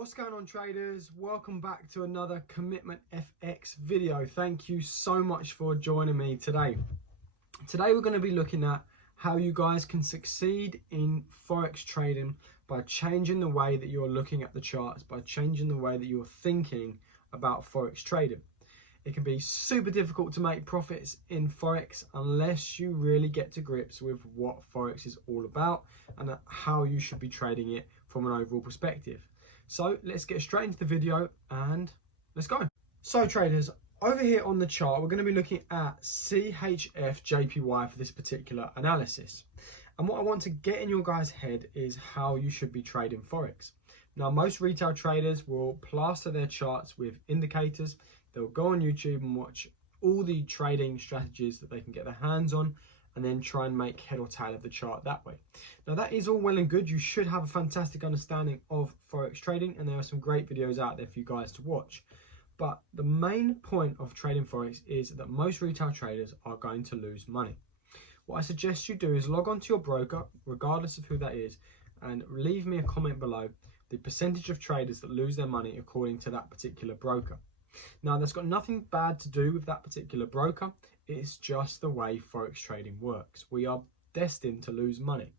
What's going on, traders? Welcome back to another Commitment FX video. Thank you so much for joining me today. Today we're going to be looking at how you guys can succeed in Forex trading by changing the way that you're looking at the charts, by changing the way that you're thinking about Forex trading. It can be super difficult to make profits in Forex unless you really get to grips with what Forex is all about and how you should be trading it from an overall perspective. So let's get straight into the video and let's go. So traders, over here on the chart, we're going to be looking at CHF JPY for this particular analysis. And what I want to get in your guys' head is how you should be trading Forex. Now, most retail traders will plaster their charts with indicators. They'll go on YouTube and watch all the trading strategies that they can get their hands on and then try and make head or tail of the chart that way. Now, that is all well and good. You should have a fantastic understanding of Forex trading, and there are some great videos out there for you guys to watch. But the main point of trading Forex is that most retail traders are going to lose money. What I suggest you do is log on to your broker, regardless of who that is, and leave me a comment below the percentage of traders that lose their money according to that particular broker. Now, that's got nothing bad to do with that particular broker. It's just the way Forex trading works. We are destined to lose money.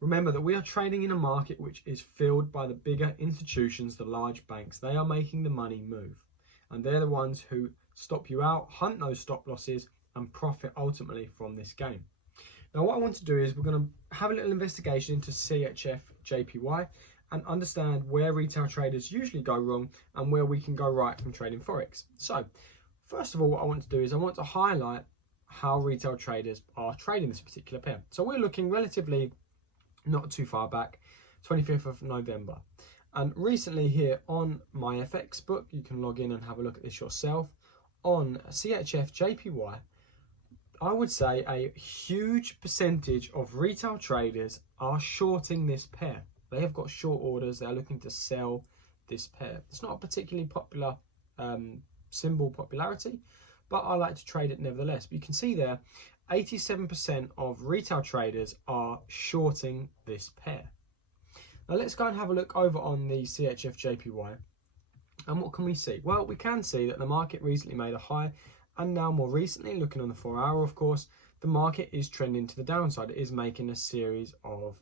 Remember that we are trading in a market which is filled by the bigger institutions, the large banks. They are making the money move. And they're the ones who stop you out, hunt those stop losses, and profit ultimately from this game. Now, what I want to do is we're going to have a little investigation into CHF JPY and understand where retail traders usually go wrong and where we can go right from trading Forex. So, first of all, what I want to do is I want to highlight how retail traders are trading this particular pair. So we're looking relatively not too far back, 25th of November. And recently here on my FX book, you can log in and have a look at this yourself. On CHF JPY, I would say a huge percentage of retail traders are shorting this pair. They have got short orders. They're looking to sell this pair. It's not a particularly popular symbol popularity, but I like to trade it nevertheless. But you can see there, 87% of retail traders are shorting this pair. Now let's go and have a look over on the CHF JPY. And what can we see? Well, we can see that the market recently made a high, and now more recently, looking on the 4 hour, of course, the market is trending to the downside. It is making a series of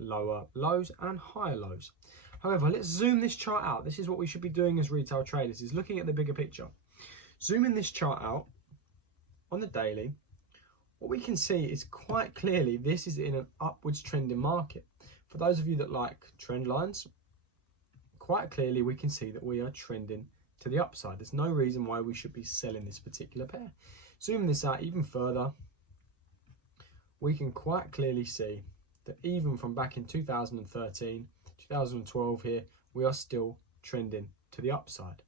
lower lows and higher lows. However, let's zoom this chart out. This is what we should be doing as retail traders, is looking at the bigger picture. Zooming this chart out on the daily, what we can see is quite clearly this is in an upwards trending market. For those of you that like trend lines, quite clearly we can see that we are trending to the upside. There's no reason why we should be selling this particular pair. Zooming this out even further, we can quite clearly see that even from back in 2013, 2012 here, we are still trending to the upside.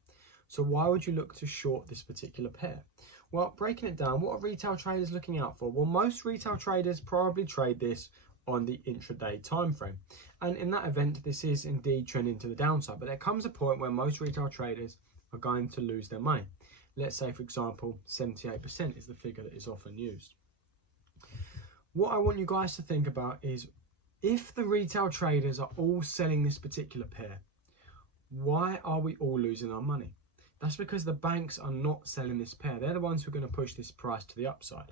So why would you look to short this particular pair? Well, breaking it down, what are retail traders looking out for? Well, most retail traders probably trade this on the intraday time frame. And in that event, this is indeed trending to the downside. But there comes a point where most retail traders are going to lose their money. Let's say, for example, 78% is the figure that is often used. What I want you guys to think about is, if the retail traders are all selling this particular pair, why are we all losing our money? That's because the banks are not selling this pair. They're the ones who are going to push this price to the upside.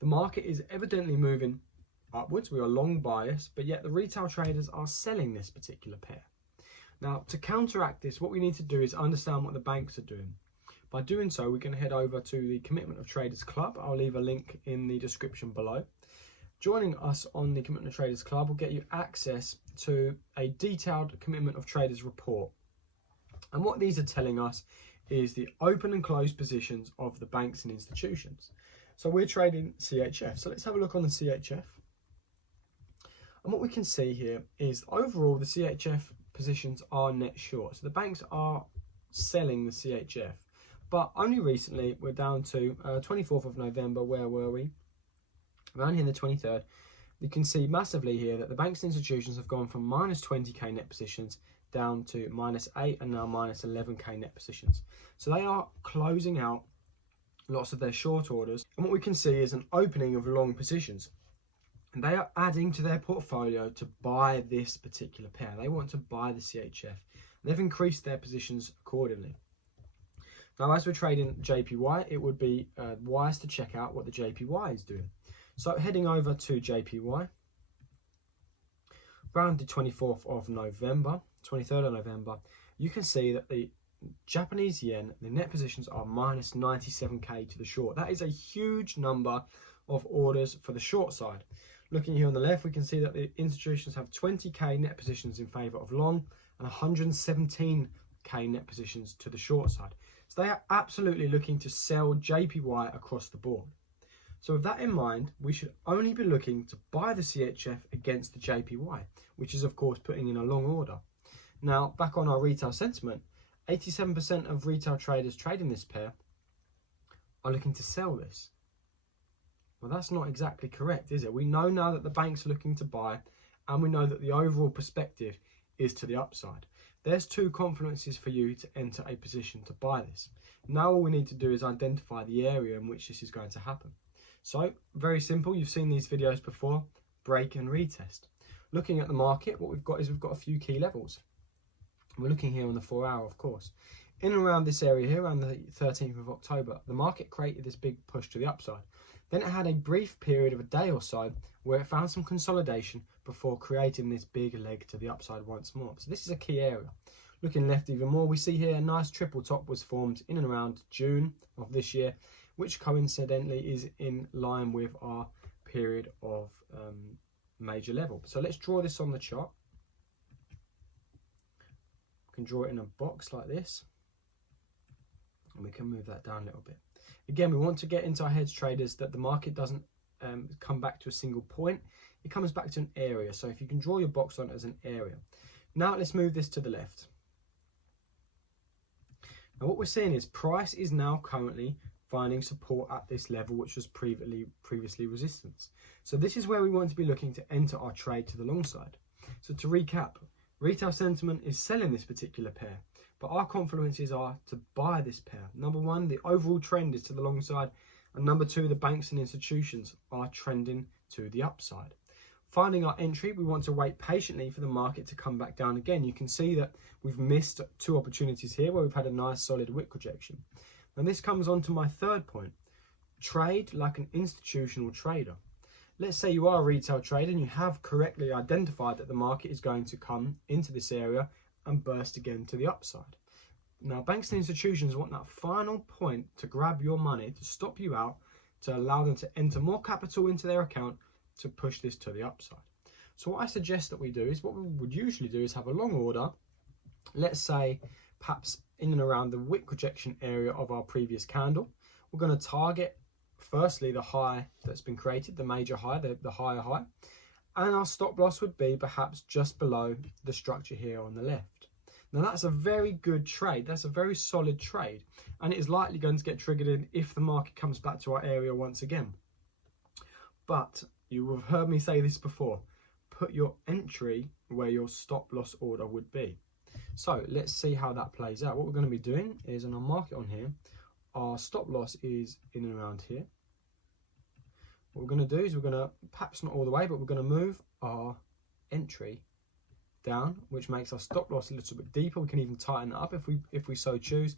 The market is evidently moving upwards. We are long biased, but yet the retail traders are selling this particular pair. Now, to counteract this, what we need to do is understand what the banks are doing. By doing so, we can head over to the Commitment of Traders Club. I'll leave a link in the description below. Joining us on the Commitment of Traders Club will get you access to a detailed Commitment of Traders report. And what these are telling us is the open and closed positions of the banks and institutions. So we're trading CHF. So let's have a look on the CHF. And what we can see here is overall the CHF positions are net short. So the banks are selling the CHF. But only recently, we're down to 24th of November. Where were we? Around here, the 23rd, you can see massively here that the banks and institutions have gone from minus 20k net positions down to minus 8 and now minus 11k net positions. So they are closing out lots of their short orders. And what we can see is an opening of long positions. And they are adding to their portfolio to buy this particular pair. They want to buy the CHF They've increased their positions accordingly. Now, as we're trading JPY, it would be wise to check out what the JPY is doing. So heading over to JPY, around the 24th of November, 23rd of November, you can see that the Japanese yen, the net positions are minus 97k to the short. That is a huge number of orders for the short side. Looking here on the left, we can see that the institutions have 20k net positions in favour of long and 117k net positions to the short side. So they are absolutely looking to sell JPY across the board. So with that in mind, we should only be looking to buy the CHF against the JPY, which is of course putting in a long order. Now, back on our retail sentiment, 87% of retail traders trading this pair are looking to sell this. Well, that's not exactly correct, is it? We know now that the bank's looking to buy, and we know that the overall perspective is to the upside. There's two confluences for you to enter a position to buy this. Now all we need to do is identify the area in which this is going to happen. So, very simple, you've seen these videos before, break and retest. Looking at the market, what we've got is we've got a few key levels. We're looking here on the 4 hour, of course. In and around this area here, around the 13th of October, the market created this big push to the upside. Then it had a brief period of a day or so where it found some consolidation before creating this big leg to the upside once more. So this is a key area. Looking left even more, we see here a nice triple top was formed in and around June of this year, which coincidentally is in line with our period of major level. So let's draw this on the chart. We can draw it in a box like this, and we can move that down a little bit. Again, we want to get into our heads, traders, that the market doesn't come back to a single point. It comes back to an area. So if you can draw your box on it as an area. Now let's move this to the left. Now what we're seeing is price is now currently finding support at this level, which was previously resistance. So this is where we want to be looking to enter our trade to the long side. So to recap, retail sentiment is selling this particular pair, but our confluences are to buy this pair. Number one, the overall trend is to the long side, and number two, the banks and institutions are trending to the upside. Finding our entry, we want to wait patiently for the market to come back down again. You can see that we've missed two opportunities here where we've had a nice solid wick rejection. And this comes on to my third point. Trade like an institutional trader. Let's say you are a retail trader and you have correctly identified that the market is going to come into this area and burst again to the upside. Now, banks and institutions want that final point to grab your money, to stop you out, to allow them to enter more capital into their account to push this to the upside. So what I suggest that we do is, what we would usually do is have a long order, let's say perhaps in and around the wick rejection area of our previous candle. We're going to target firstly the high that's been created, the major high, the higher high, and our stop loss would be perhaps just below the structure here on the left. Now that's a very good trade, that's a very solid trade, and it is likely going to get triggered in if the market comes back to our area once again. But you will have heard me say this before, put your entry where your stop loss order would be. So let's see how that plays out. What we're going to be doing is, on our market on here, our stop loss is in and around here. What we're going to do is we're going to, perhaps not all the way, but we're going to move our entry down, which makes our stop loss a little bit deeper. We can even tighten it up if we so choose,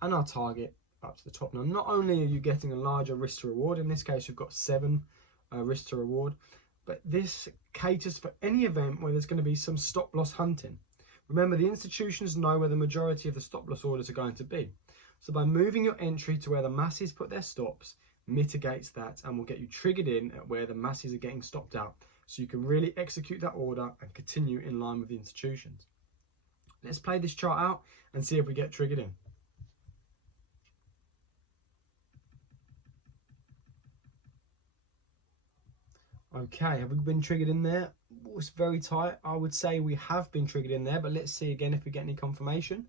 and our target up to the top. Now, not only are you getting a larger risk to reward, in this case we've got 7 risk to reward, but this caters for any event where there's going to be some stop loss hunting. Remember, the institutions know where the majority of the stop loss orders are going to be. So by moving your entry to where the masses put their stops, mitigates that and will get you triggered in at where the masses are getting stopped out. So you can really execute that order and continue in line with the institutions. Let's play this chart out and see if we get triggered in. Okay, have we been triggered in there? Oh, it's very tight. I would say we have been triggered in there, but let's see again if we get any confirmation.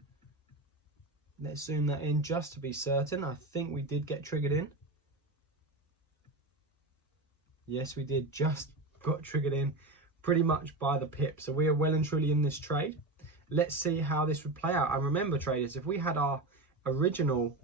Let's zoom that in just to be certain. I think we did get triggered in. Yes, we did, just got triggered in pretty much by the pip. So we are well and truly in this trade. Let's see how this would play out. And remember, traders, if we had our original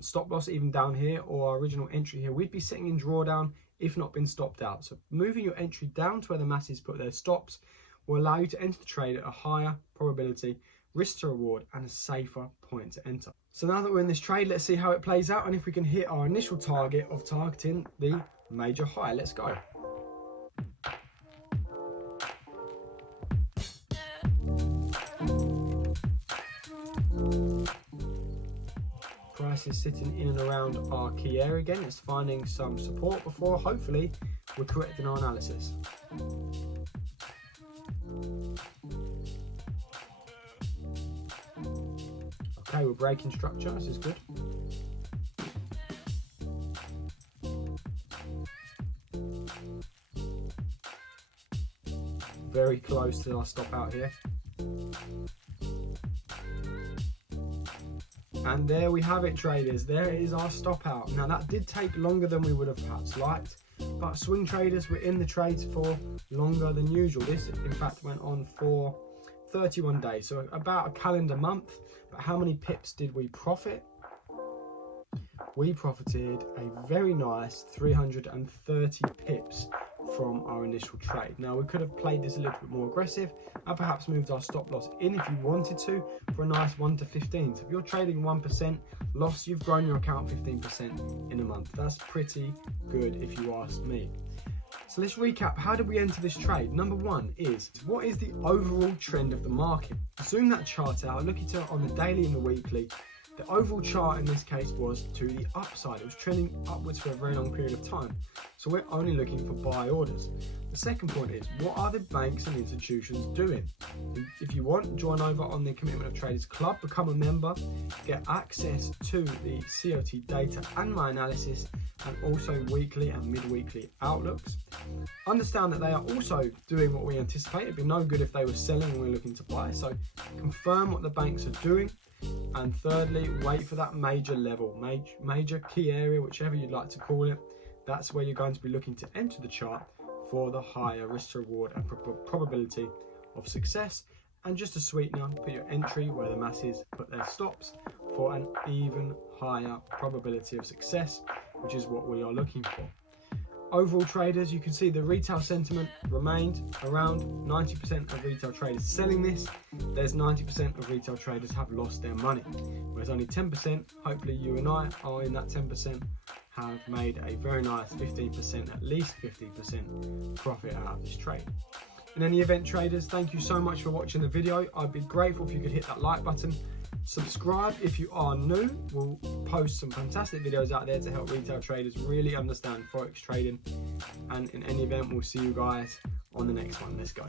stop loss even down here, or our original entry here, we'd be sitting in drawdown if not been stopped out. So moving your entry down to where the masses put their stops will allow you to enter the trade at a higher probability risk to reward, and a safer point to enter. So now that we're in this trade, let's see how it plays out and if we can hit our initial target of targeting the major high. Let's go. Price is sitting in and around our key area again. It's finding some support before hopefully we're correcting our analysis. Okay, we're breaking structure. This is good. Very close to our stop out here. And there we have it, traders. There is our stop out. Now that did take longer than we would have perhaps liked, but swing traders were in the trades for longer than usual. This in fact went on for 31 days, so about a calendar month. But how many pips did we profit? We profited a very nice 330 pips from our initial trade. Now we could have played this a little bit more aggressive and perhaps moved our stop loss in if you wanted to for a nice 1 to 15. So if you're trading 1% loss, you've grown your account 15% in a month. That's pretty good if you ask me. So let's recap. How did we enter this trade? Number one is, what is the overall trend of the market? Zoom that chart out, look at it on the daily and the weekly. The overall chart in this case was to the upside. It was trending upwards for a very long period of time. So we're only looking for buy orders. The second point is, what are the banks and institutions doing? If you want, join over on the Commitment of Traders Club, become a member, get access to the COT data and my analysis, and also weekly and mid-weekly outlooks. Understand that they are also doing what we anticipate. It'd be no good if they were selling and we're looking to buy. So confirm what the banks are doing. And thirdly, wait for that major level, major key area, whichever you'd like to call it. That's where you're going to be looking to enter the chart for the higher risk to reward and probability of success. And just a sweetener, put your entry where the masses put their stops for an even higher probability of success, which is what we are looking for. Overall traders, you can see the retail sentiment remained around 90% of retail traders selling this. There's 90% of retail traders have lost their money, whereas only 10%, hopefully you and I are in that 10%, have made a very nice 15%, at least 15% profit out of this trade. In any event, traders, thank you so much for watching the video. I'd be grateful if you could hit that like button. Subscribe if you are new. We'll post some fantastic videos out there to help retail traders really understand Forex trading. And in any event, we'll see you guys on the next one. Let's go.